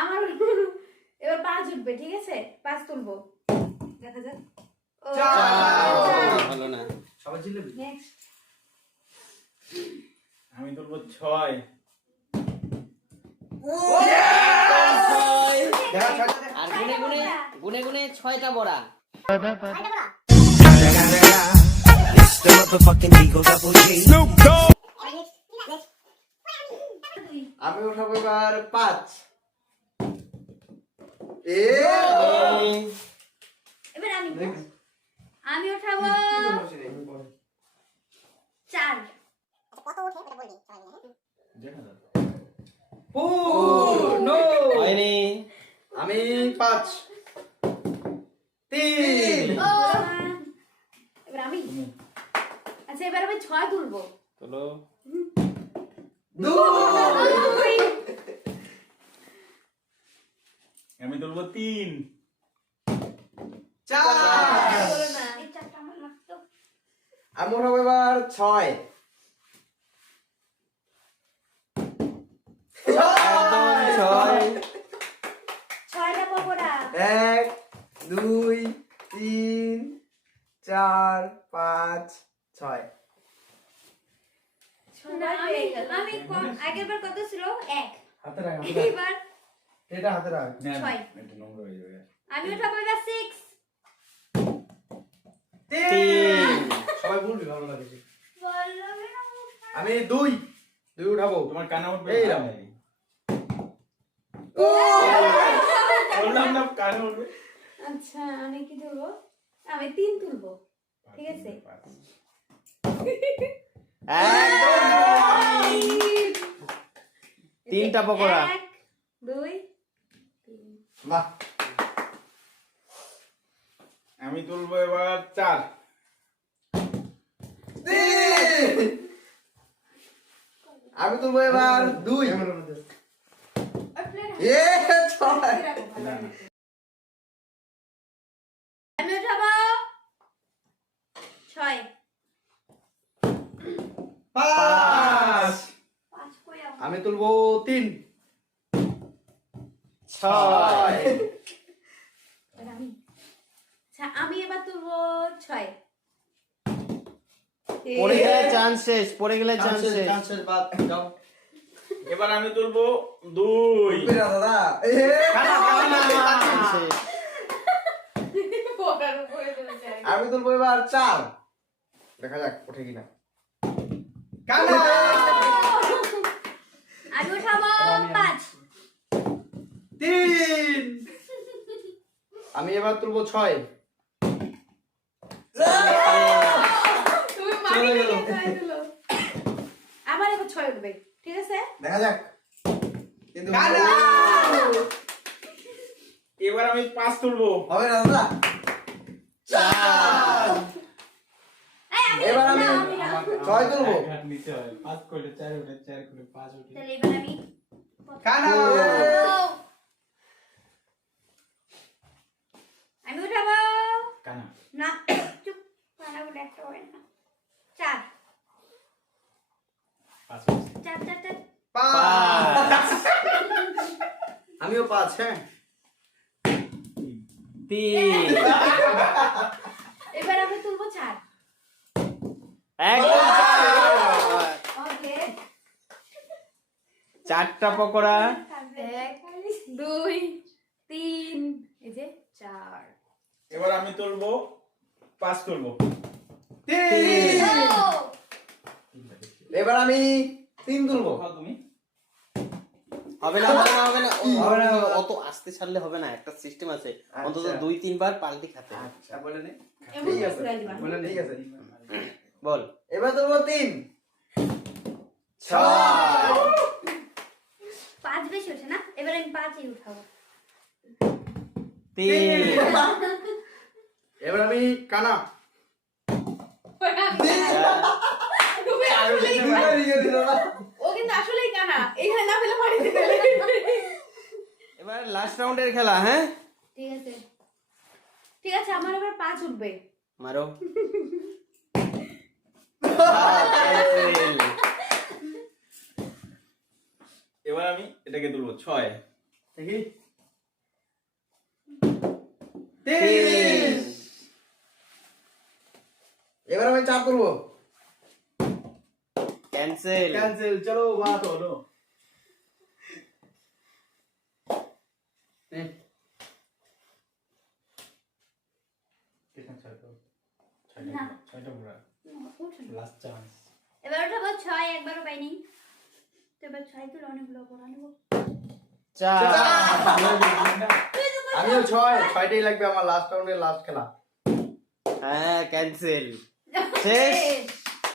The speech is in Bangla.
আমার এবার 5 উঠবে, ঠিক আছে? 5 তুলবো, দেখা যাক। ও ভালো না, সবাই জিলেবি। নেক্সট আমি তুলবো 6। আর গুনে গুনে গুনে গুনে 6টা বড়া। আমি উঠাবো এবার 5। এবার আমি উঠাবো 4। হয়নি। আমি 5 3 এবার আমি, আচ্ছা এবার আমি 6 তুলবো। চলো 2 আমি তুলবো 3 4 বলো না, এই 4টা আমার লাগতো। আমি উঠাবো এবার 6 6টা পকোড়া। 1 2 3 4 5 6 না, আমি আগের বার কত ছিল? 1। হাতে রাখ এবার এটা হাতে রাখ। না, 6 এটা নোংরা হয়ে যাবে। আমি উঠাবো এবার 6। 3 সবাই বলবি ভালো লাগে। বললো না। আমি 2 উঠাবো। তোমার কানা উঠবে। এই রাম। বললাম না কানা উঠবে। আচ্ছা আমি কি তুলবো? আমি 3 তুলবো, ঠিক আছে? তিনটা পকোড়া। 1 2 3। বাহ। আমি তুলবো এবার 4। আমি তুলবো এবার 2 এ 6 না না আমি উঠাবো 6। 5 5 কই আমি তুলবো 3 6 আমি, আচ্ছা আমি এবার তুলবো 6। পড়ে গেলে চান্স শেষ, পড়ে গেলে চান্স শেষ। চান্সের বাদ যাও। এবার আমি তুলবো 2। বিরা দাদা চান্স শেষ। পকার উপরে চলে যায়। আমি তুলবো এবার 4। দেখা যাক ওঠে কিনা। কানা আমি উঠাবো 5। 3 আমি এবার তুলবো 6। তুমি মারি গেলে ছয় তুলো। আমার এবার 6 উঠবে, ঠিক আছে? দেখা যাক। কিন্তু এবার আমি 5 তুলবো। হবে না দাদা। 4 এই এবার আমি না, 6 তুলবো। এক হাত নিতে হয়। 5 করলে 4 উঠে, 4 করলে 5 উঠে। তাহলে এবার আমি কানা আমি উঠাবো কানা। না, চুপ, কানা বলে একটা হয় না। 4 5 4 4 4। 5 আমিও 5 হ্যাঁ। 3 এবার আমি তুলবো 4। একদম ওকে, 4টা পকোড়া। 1 2 3, এই যে 4। এবার আমি তুলবো 5 তুলবো। 3 ও এবার আমি 3 তুলবো। তুমি হবে না, হবে না, হবে না। হবে না। অত আস্তে ছাড়লে হবে না, একটা সিস্টেম আছে। আচ্ছা। অন্তত 2-3 বার পাল্টি খাতে হবে। আচ্ছা বলে নে। এমন ঠিক আছে করে দিবা। বলে নে, ঠিক আছে। বল। এবার তুলবো 3 6 5 বেশি ওঠে না? এবার আমি 5ই উঠাবো। 3 এবার আমি কানা। তুমি আসলেই কানা। ও কিন্তু আসলেই কানা, এখানে না ফেলে পানি দিতে। এবার লাস্ট রাউন্ডের খেলা, হ্যাঁ? ঠিক আছে, ঠিক আছে, আমার এবার 5 উঠবে। মারো। এবার আমি এটাকে তুলবো 6। দেখি তিন। এবার আমি 4 তুলবো। ক্যান্সেল। कैंसिल चलो बात हो लो कितना छह तो ना। छह पूरा लास्ट चांस এবার উঠাবো 6 একবারও পাইনি তো এবার 6 তুলে অনেকগুলো পড়া নেবো 4 আমিও 6টাই লাগবে আমার লাস্ট রাউন্ডের লাস্ট খেলা। হ্যাঁ ক্যান্সেল শেষ